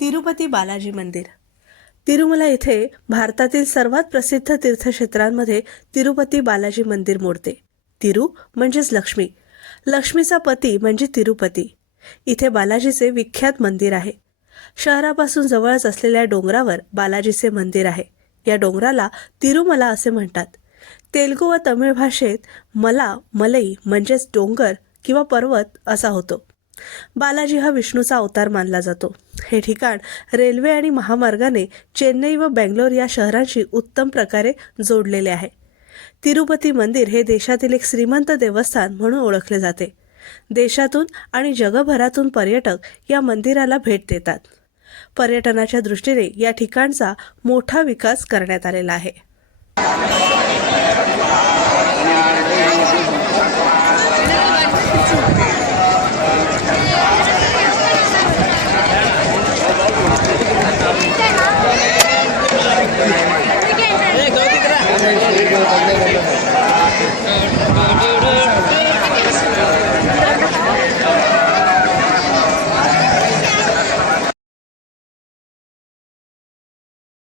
तिरुपती बालाजी मंदिर. तिरुमला येथे भारतातील सर्वात प्रसिद्ध तीर्थक्षेत्रांमध्ये तिरुपती बालाजी मंदिर मोडते. तिरु म्हणजेच लक्ष्मी. लक्ष्मीचा पती म्हणजे तिरुपती. इथे बालाजीचे विख्यात मंदिर आहे. शहरापासून जवळच असलेल्या डोंगरावर बालाजीचे मंदिर आहे. या डोंगराला तिरुमला असे म्हणतात. तेलुगू व तमिळ भाषेत मला मलई म्हणजेच डोंगर किंवा पर्वत असा होतो. बालाजी हा विष्णूचा अवतार मानला जातो. हे ठिकाण रेल्वे आणि महामार्गाने चेन्नई व बेंगलोर या शहरांशी उत्तम प्रकारे जोडलेले आहे. तिरुपती मंदिर हे देशातील एक श्रीमंत देवस्थान म्हणून ओळखले जाते. देशातून आणि जगभरातून पर्यटक या मंदिराला भेट देतात. पर्यटनाच्या दृष्टीने या ठिकाणचा मोठा विकास करण्यात आलेला आहे.